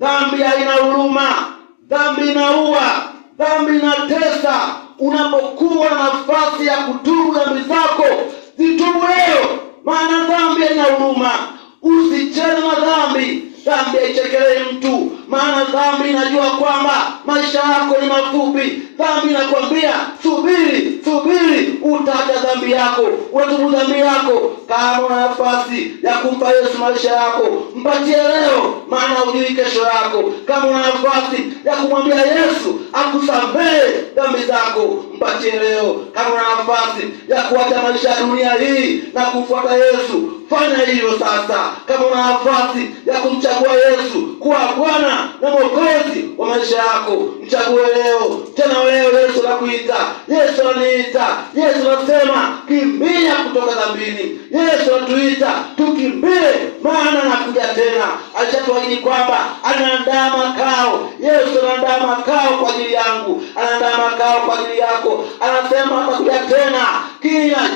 Dhambi haina huruma, dhambi inaua, dhambi inatesa. Unapokuwa na nafasi ya kutubu dhambi zako, zitubu leo, maana dhambi haina huruma. Usicheze na dhambi. Dhambi haichekelei mtu, maana dhambi inajua kwamba maisha yako ni mafupi. Dhambi inakwambia subiri, utaacha dhambi yako, utatubu dhambi yako. Kama una nafasi ya kumpa Yesu maisha yako, mpatie leo, maana hujui kesho yako. Kama una nafasi ya kumwambia Yesu akusamehe dhambi zako, mpatie leo. Kama una nafasi ya kuacha maisha ya dunia hii na kumfuata Yesu, fanya hivyo sasa. Kama una nafasi ya kumchagua Yesu kuwa Bwana na Mwokozi wa maisha yako, mchague leo. Tena leo Yesu anakuita, Yesu ananiita. Yesu anasema kimbia kutoka dhambini. Yesu anatuita tukimbie, maana anakuja tena. Alishatuahidi kwamba anaandaa makao. Yesu anaandaa makao kwa ajili yangu, anaandaa makao kwa ajili yako. Anasema atakuja tena. Kila